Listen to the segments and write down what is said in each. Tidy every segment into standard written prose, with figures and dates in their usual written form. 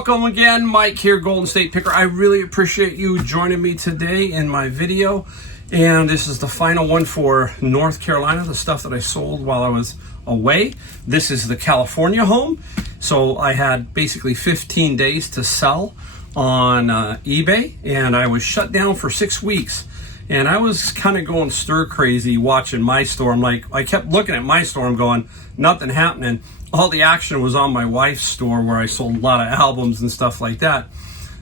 welcome again. Mike here, Golden State Picker. I really appreciate you joining me today in my video. And this is the final one for North Carolina, the stuff that I sold while I was away. This is the California home. So I had basically 15 days to sell on eBay, and I was shut down for 6 weeks. And I was kind of going stir crazy watching my store. I kept looking at my store. I'm going, nothing happening. All the action was on my wife's store where I sold a lot of albums and stuff like that.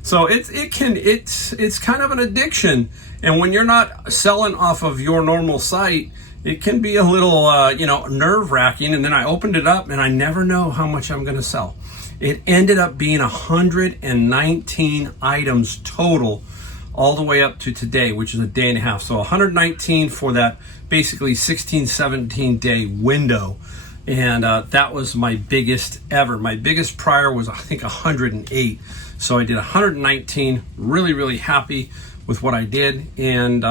So it's kind of an addiction. And when you're not selling off of your normal site, it can be a little nerve wracking. And then I opened it up and I never know how much I'm going to sell. It ended up being 119 items total, all the way up to today, which is a day and a half. So 119 for that basically 16, 17 day window. And that was my biggest ever. My biggest prior was, I think, 108. So I did 119. Really, really happy with what I did. And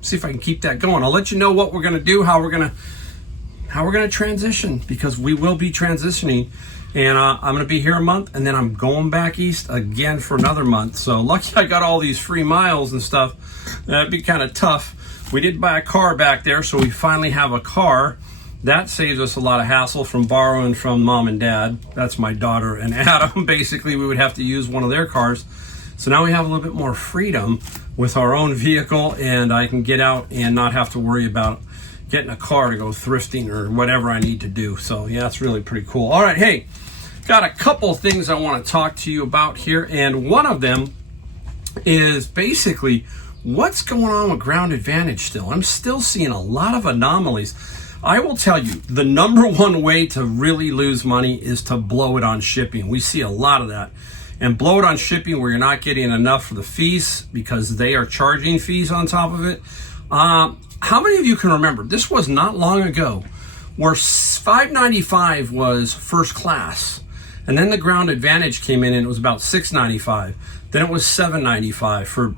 see if I can keep that going. I'll let you know what we're going to do, how we're going to transition, because we will be transitioning. And I'm going to be here a month, and then I'm going back east again for another month. So lucky I got all these free miles and stuff. That'd be kind of tough. We did buy a car back there, so we finally have a car. That saves us a lot of hassle from borrowing from mom and dad. That's my daughter and Adam. Basically, we would have to use one of their cars. So now we have a little bit more freedom with our own vehicle, and I can get out and not have to worry about getting a car to go thrifting or whatever I need to do. So yeah, it's really pretty cool. All right, hey, got a couple things I want to talk to you about here, and one of them is basically what's going on with Ground Advantage still. I'm still seeing a lot of anomalies. I will tell you, the number one way to really lose money is to blow it on shipping. We see a lot of that. And blow it on shipping where you're not getting enough for the fees because they are charging fees on top of it. How many of you can remember, this was not long ago, where $5.95 was first class. And then the Ground Advantage came in and it was about $6.95. Then it was $7.95 for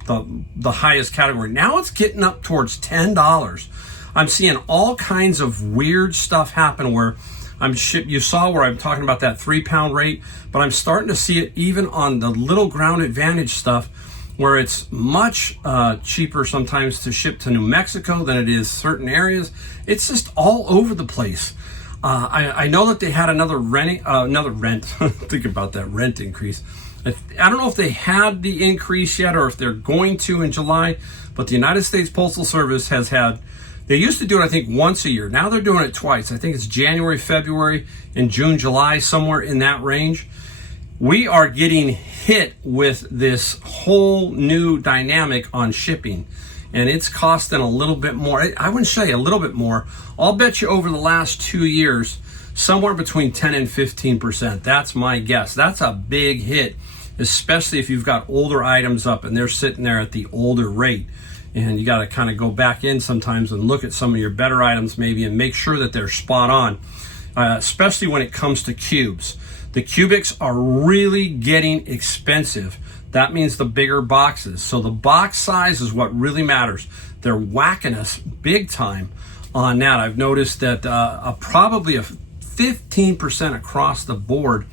the highest category. Now it's getting up towards $10. I'm seeing all kinds of weird stuff happen where you saw where I'm talking about that 3-pound rate, but I'm starting to see it even on the little Ground Advantage stuff where it's much cheaper sometimes to ship to New Mexico than it is certain areas. It's just all over the place. I know that they had another rent. Think about that rent increase. I don't know if they had the increase yet or if they're going to in July, but the United States Postal Service has had. They used to do it, I think, once a year. Now they're doing it twice. I think it's January, February, and June, July, somewhere in that range. We are getting hit with this whole new dynamic on shipping, and it's costing a little bit more. I wouldn't say a little bit more. I'll bet you over the last 2 years, somewhere between 10 and 15%. That's my guess. That's a big hit, especially if you've got older items up and they're sitting there at the older rate. And you got to kind of go back in sometimes and look at some of your better items maybe and make sure that they're spot on, especially when it comes to cubes. The cubics are really getting expensive. That means the bigger boxes. So the box size is what really matters. They're whacking us big time on that. I've noticed that probably a 15% across the board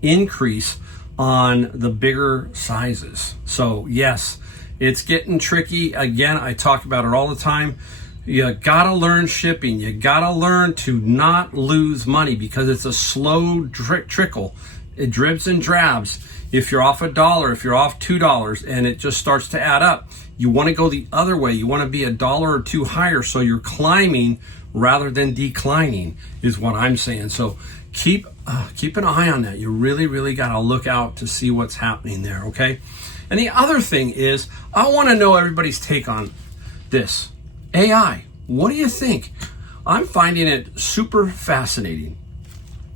increase on the bigger sizes. So yes, it's getting tricky. Again, I talk about it all the time. You gotta learn shipping. You gotta learn to not lose money because it's a slow trickle. It dribs and drabs. If you're off $1, if you're off $2, and it just starts to add up, you want to go the other way. You want to be $1 or $2 higher, so you're climbing rather than declining, is what I'm saying. So keep an eye on that. You really, really gotta look out to see what's happening there. Okay. And the other thing is, I want to know everybody's take on this. AI, what do you think? I'm finding it super fascinating.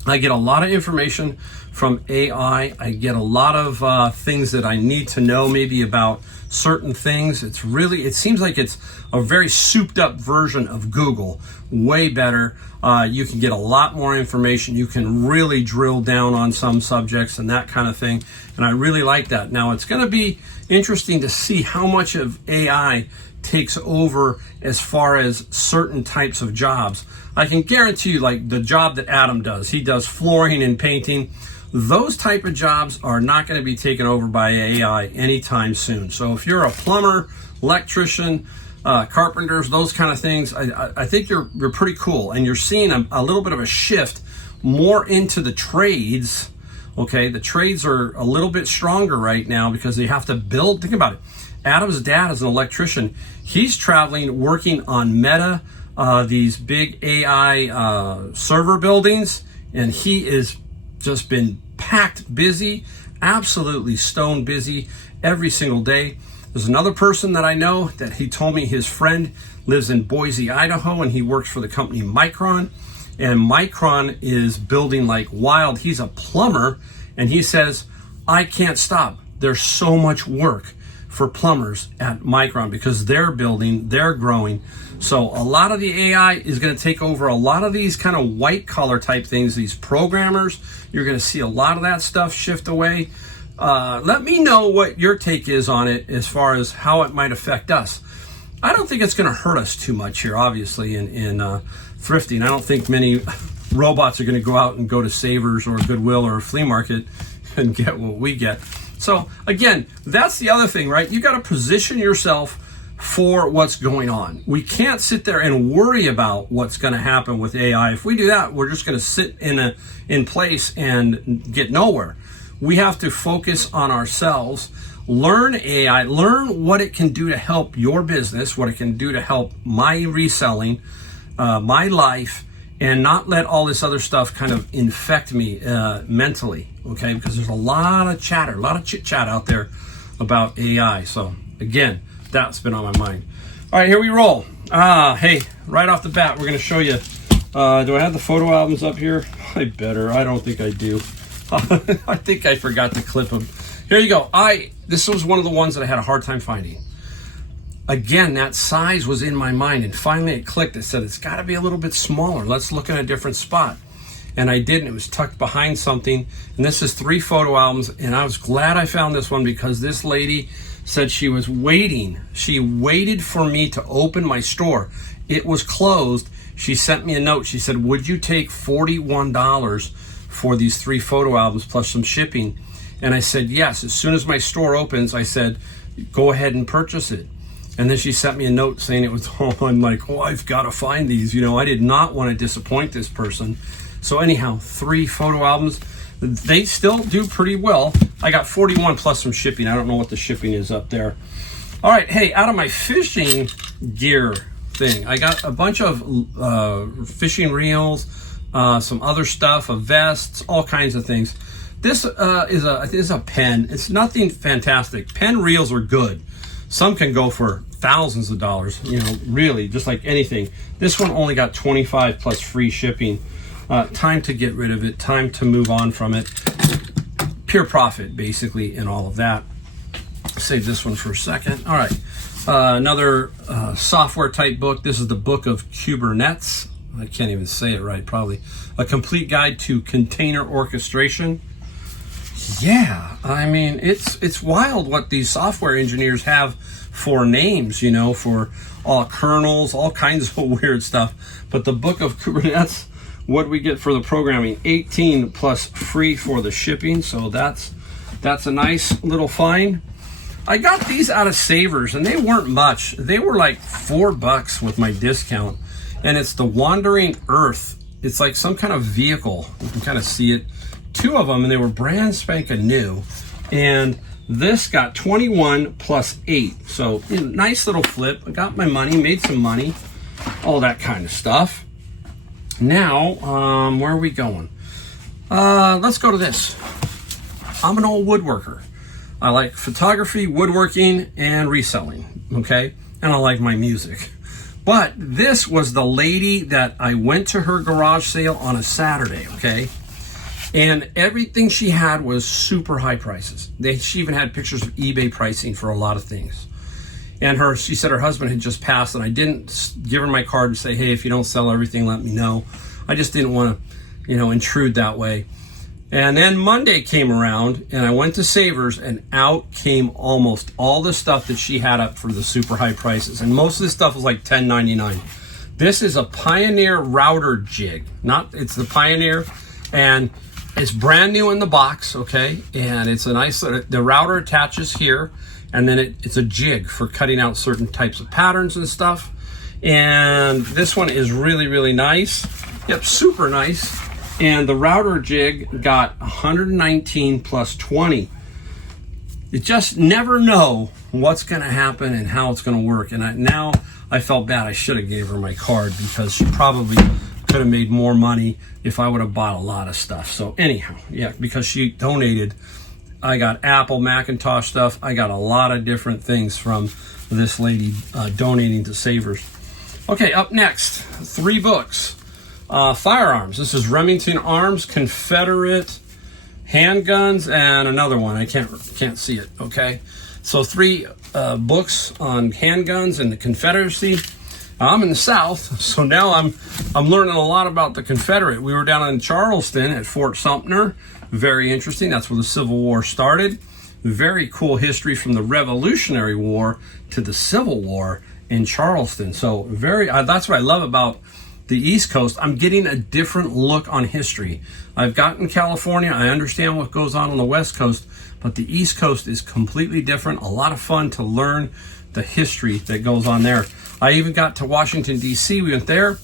I get a lot of information from AI. I get a lot of things that I need to know maybe about certain things. It seems like it's a very souped up version of Google, way better. You can get a lot more information. You can really drill down on some subjects and that kind of thing. And I really like that. Now it's going to be interesting to see how much of AI takes over as far as certain types of jobs. I can guarantee you, like the job that Adam does, he does flooring and painting. those type of jobs are not going to be taken over by AI anytime soon. So if you're a plumber, electrician, carpenters, those kind of things, I think you're pretty cool, and you're seeing a little bit of a shift more into the trades. Okay, the trades are a little bit stronger right now because they have to build. Think about it. Adam's dad is an electrician. He's traveling, working on Meta, these big AI server buildings, and he is just been packed busy, absolutely stone busy every single day. There's another person that I know that he told me his friend lives in Boise, Idaho, and he works for the company Micron. And Micron is building like wild. He's a plumber, and he says, I can't stop. There's so much work for plumbers at Micron because they're building, they're growing. So a lot of the AI is going to take over a lot of these kind of white collar type things, these programmers. You're going to see a lot of that stuff shift away. Let me know what your take is on it as far as how it might affect us. I don't think it's going to hurt us too much here, obviously, in thrifting. I don't think many robots are going to go out and go to Savers or Goodwill or a flea market and get what we get. So again, that's the other thing, right? You got to position yourself for what's going on. We can't sit there and worry about what's going to happen with AI. If we do that, we're just going to sit in place and get nowhere. We have to focus on ourselves, learn AI, learn what it can do to help your business, what it can do to help my reselling, my life, and not let all this other stuff kind of infect me mentally, okay? Because there's a lot of chatter, a lot of chit chat out there about AI. So again, that's been on my mind. All right, here we roll. Hey, right off the bat, we're going to show you. Do I have the photo albums up here? I better. I don't think I do. I think I forgot to clip them. Here you go. This was one of the ones that I had a hard time finding. Again, that size was in my mind, and finally it clicked. It said, it's got to be a little bit smaller. Let's look in a different spot. And I did, and it was tucked behind something. And this is 3 photo albums, and I was glad I found this one because this lady said she was waiting. She waited for me to open my store. It was closed. She sent me a note. She said, would you take $41 for these 3 photo albums plus some shipping? And I said, yes. As soon as my store opens, I said, go ahead and purchase it. And then she sent me a note saying it was I'm like, I've got to find these. You know, I did not want to disappoint this person. So anyhow, 3 photo albums. They still do pretty well. I got 41 plus some shipping. I don't know what the shipping is up there. All right, hey, out of my fishing gear thing, I got a bunch of fishing reels, some other stuff, vests, all kinds of things. This is a pen. It's nothing fantastic. Pen reels are good. Some can go for thousands of dollars, you know, really, just like anything. This one only got 25 plus free shipping. Time to get rid of it, time to move on from it. Pure profit, basically, in all of that. Save this one for a second. All right, another software type book. This is the Book of Kubernetes. I can't even say it right, probably. A complete guide to container orchestration. Yeah, I mean, it's wild what these software engineers have for names, you know, for all kernels, all kinds of weird stuff. But the Book of Kubernetes, what do we get for the programming? 18 plus free for the shipping, so that's a nice little find. I got these out of Savers, and they weren't much. They were like $4 with my discount, and it's the Wandering Earth. It's like some kind of vehicle. You can kind of see it. 2 of them, and they were brand spanking new. And this got 21 plus 8. So nice little flip. I got my money, made some money, all that kind of stuff. Now, where are we going? Let's go to this. I'm an old woodworker. I like photography, woodworking, and reselling, okay? And I like my music. But this was the lady that I went to her garage sale on a Saturday, okay? And everything she had was super high prices. She even had pictures of eBay pricing for a lot of things. And she said her husband had just passed, and I didn't give her my card and say, hey, if you don't sell everything, let me know. I just didn't want to, you know, intrude that way. And then Monday came around, and I went to Savers, and out came almost all the stuff that she had up for the super high prices. And most of this stuff was like $10.99. This is a Pioneer router jig. It's the Pioneer, and It's brand new in the box, okay? And it's a nice, the router attaches here, and then it's a jig for cutting out certain types of patterns and stuff. And this one is really, really nice. Yep, super nice. And the router jig got 119 plus 20. You just never know what's going to happen and how it's going to work. And now I felt bad. I should have gave her my card, because she probably could have made more money if I would have bought a lot of stuff. So anyhow, yeah, because she donated, I got Apple Macintosh stuff. I got a lot of different things from this lady donating to Savers. Okay, up next, 3 books. Firearms. This is Remington Arms, Confederate handguns, and another one. I can't see it. Okay, so 3 books on handguns and the Confederacy. I'm in the South, so now I'm learning a lot about the Confederate. We were down in Charleston at Fort Sumter. Very interesting. That's where the Civil War started. Very cool history from the Revolutionary War to the Civil War in Charleston. So that's what I love about the East Coast. I'm getting a different look on history. I've gotten California. I understand what goes on the West Coast, but the East Coast is completely different. A lot of fun to learn the history that goes on there. I even got to Washington, D.C. We went there,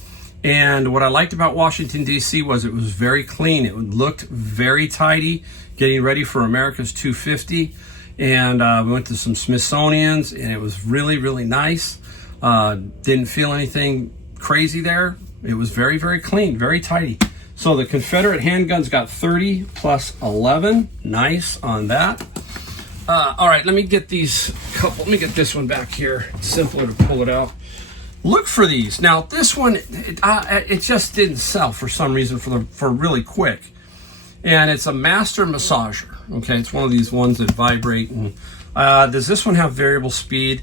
and what I liked about Washington, D.C. was it was very clean. It looked very tidy, getting ready for America's 250. And we went to some Smithsonian's, and it was really, really nice. Didn't feel anything crazy there. It was very, very clean, very tidy. So the Confederate handguns got 30 plus 11. Nice on that. All right, let me get let me get this one back here. It's simpler to pull it out. Look for these. Now, this one, it just didn't sell for some reason for really quick. And it's a master massager. Okay, it's one of these ones that vibrate. And does this one have variable speed?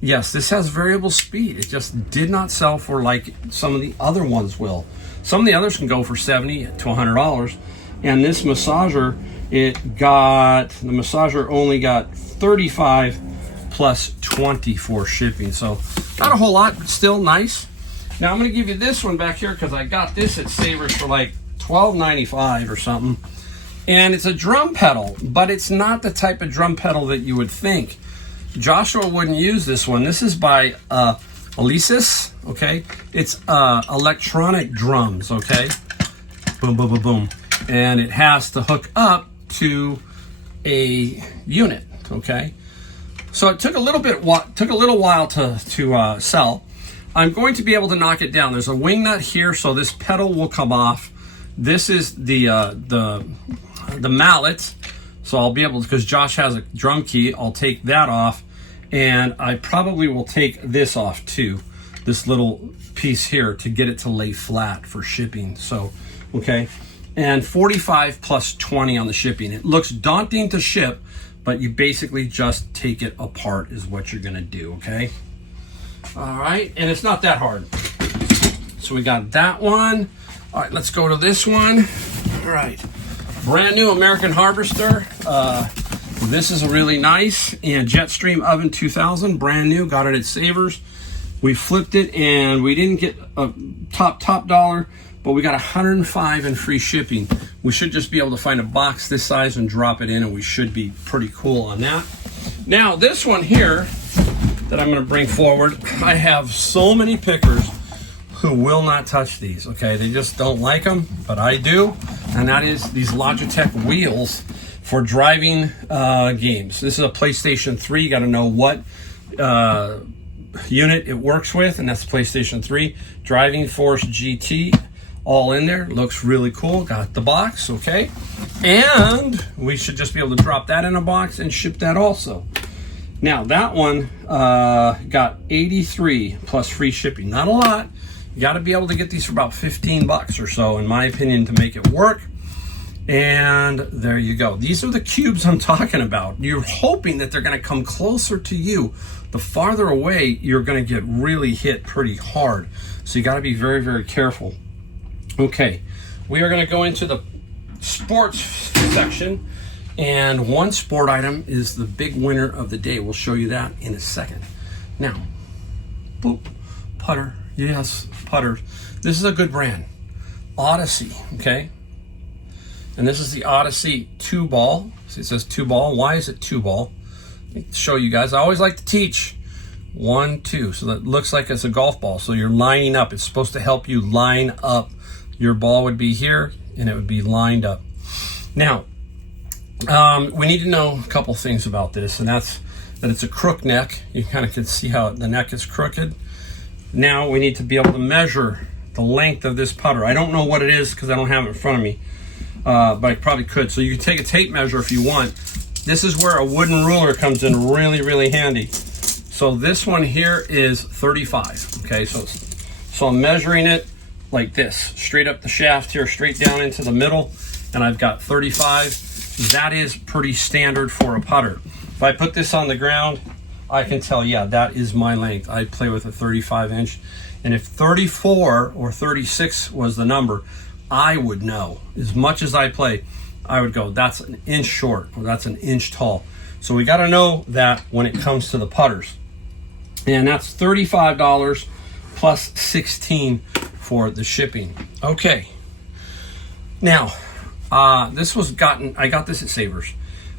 Yes, this has variable speed. It just did not sell for like some of the other ones will. Some of the others can go for $70 to $100. And this massager, the massager only got 35 plus 20 for shipping. So not a whole lot, but still nice. Now I'm going to give you this one back here because I got this at Savers for like $12.95 or something. And it's a drum pedal, but it's not the type of drum pedal that you would think. Joshua wouldn't use this one. This is by Alesis, okay? It's electronic drums, okay? Boom, boom, boom, boom. And it has to hook up to a unit, okay? So it took a little while to sell. I'm going to be able to knock it down. There's a wing nut here, so this pedal will come off. This is the mallet, so I'll be able to, because Josh has a drum key, I'll take that off, and I probably will take this off too, this little piece here, to get it to lay flat for shipping. So, okay, and 45 plus 20 on the shipping. It looks daunting to ship, but you basically just take it apart is what you're gonna do, okay? All right, and it's not that hard. So we got that one. All right, let's go to this one. All right, brand new American Harvester. This is a really nice and Jetstream Oven 2000, brand new, got it at Savers. We flipped it and we didn't get a top dollar, but we got 105 in free shipping. We should just be able to find a box this size and drop it in, and we should be pretty cool on that. Now, this one here that I'm gonna bring forward, I have so many pickers who will not touch these, okay? They just don't like them, but I do, and that is these Logitech wheels for driving games. This is a PlayStation 3. You gotta know what unit it works with, and that's PlayStation 3. Driving Force GT, all in there. Looks really cool. Got the box, okay? And we should just be able to drop that in a box and ship that also. Now, that one got 83 plus free shipping. Not a lot. You got to be able to get these for about 15 bucks or so, in my opinion, to make it work. And there you go. These are the cubes I'm talking about. You're hoping that they're going to come closer to you. The farther away, you're going to get really hit pretty hard. So you got to be very, very careful. Okay, we are going to go into the sports section. And one sport item is the big winner of the day. We'll show you that in a second. Now, boop, putter. Yes, putter. This is a good brand. Odyssey, okay? And this is the Odyssey 2-ball. See, it says 2-ball. Why is it 2-ball? Let me show you guys. I always like to teach 1, 2. So that looks like it's a golf ball. So you're lining up. It's supposed to help you line up. Your ball would be here, and it would be lined up. Now, we need to know a couple things about this, and that's that it's a crook neck. You kind of can see how the neck is crooked. Now we need to be able to measure the length of this putter. I don't know what it is because I don't have it in front of me, but I probably could. So you can take a tape measure if you want. This is where a wooden ruler comes in really, really handy. So this one here is 35, okay? So I'm measuring it like this, straight up the shaft here, straight down into the middle, and I've got 35. That is pretty standard for a putter. If I put this on the ground, I can tell, yeah, that is my length. I play with a 35 inch. And if 34 or 36 was the number, I would know. As much as I play, I would go, that's an inch short, or that's an inch tall. So we got to know that when it comes to the putters. And that's $35 plus $16 for the shipping. Okay. Now, I got this at Savers.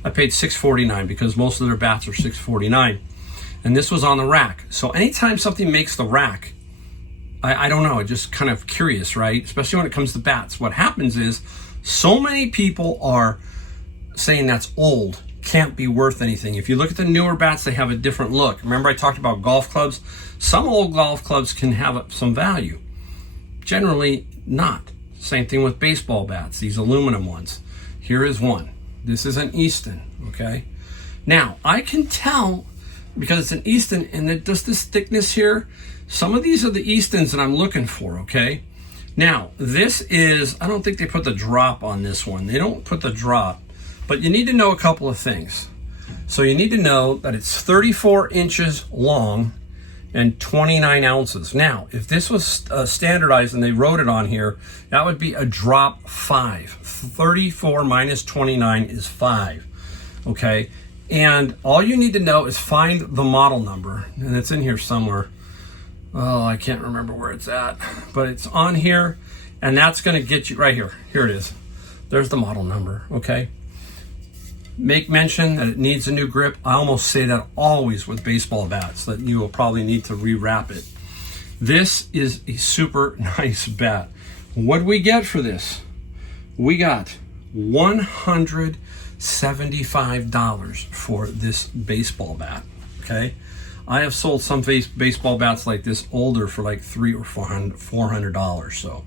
I paid $6.49 because most of their bats are $6.49. And this was on the rack. So anytime something makes the rack, I don't know, just kind of curious, right? Especially when it comes to bats. What happens is so many people are saying that's old, can't be worth anything. If you look at the newer bats, they have a different look. Remember I talked about golf clubs? Some old golf clubs can have some value. Generally not. Same thing with baseball bats, these aluminum ones. Here is one. This is an Easton, okay? Now, I can tell, because it's an Easton, and it does this thickness here. Some of these are the Eastons that I'm looking for, okay? Now, this is, I don't think they put the drop on this one. They don't put the drop, but you need to know a couple of things. So you need to know that it's 34 inches long and 29 ounces. Now, if this was standardized and they wrote it on here, that would be a drop 5. 34 minus 29 is 5, okay? And all you need to know is find the model number, and it's in here somewhere. Oh, I can't remember where it's at, but it's on here, and that's gonna get you right here. Here it is. There's the model number, okay? Make mention that it needs a new grip. I almost say that always with baseball bats, that you will probably need to rewrap it. This is a super nice bat. What do we get for this? We got $175 for this baseball bat, okay? I have sold some baseball bats like this older for like $300 or $400. So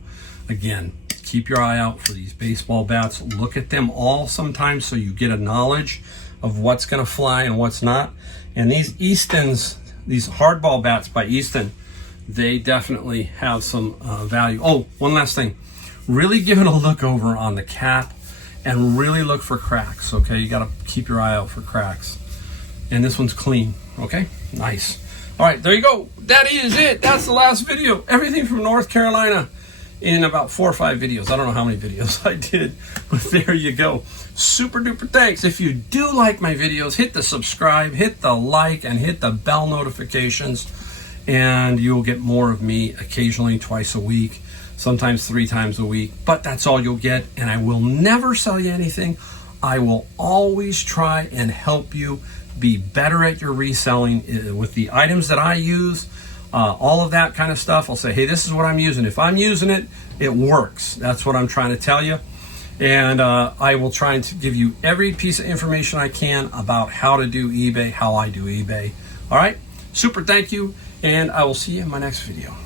again, keep your eye out for these baseball bats. Look at them all sometimes so you get a knowledge of what's gonna fly and what's not. And these Eastons, these hardball bats by Easton, they definitely have some value. Oh, one last thing. Really give it a look over on the cap and really look for cracks, okay? You gotta keep your eye out for cracks. And this one's clean, okay? Nice. All right, there you go. That is it. That's the last video. Everything from North Carolina in about 4 or 5 videos. I don't know how many videos I did, but there you go. Super duper thanks. If you do like my videos, hit the subscribe, hit the like, and hit the bell notifications, and you'll get more of me occasionally, twice a week, sometimes 3 times a week, but that's all you'll get, and I will never sell you anything. I will always try and help you be better at your reselling with the items that I use, all of that kind of stuff. I'll say, hey, this is what I'm using. If I'm using it, it works. That's what I'm trying to tell you. And I will try and give you every piece of information I can about how to do eBay, how I do eBay. All right, super thank you, and I will see you in my next video.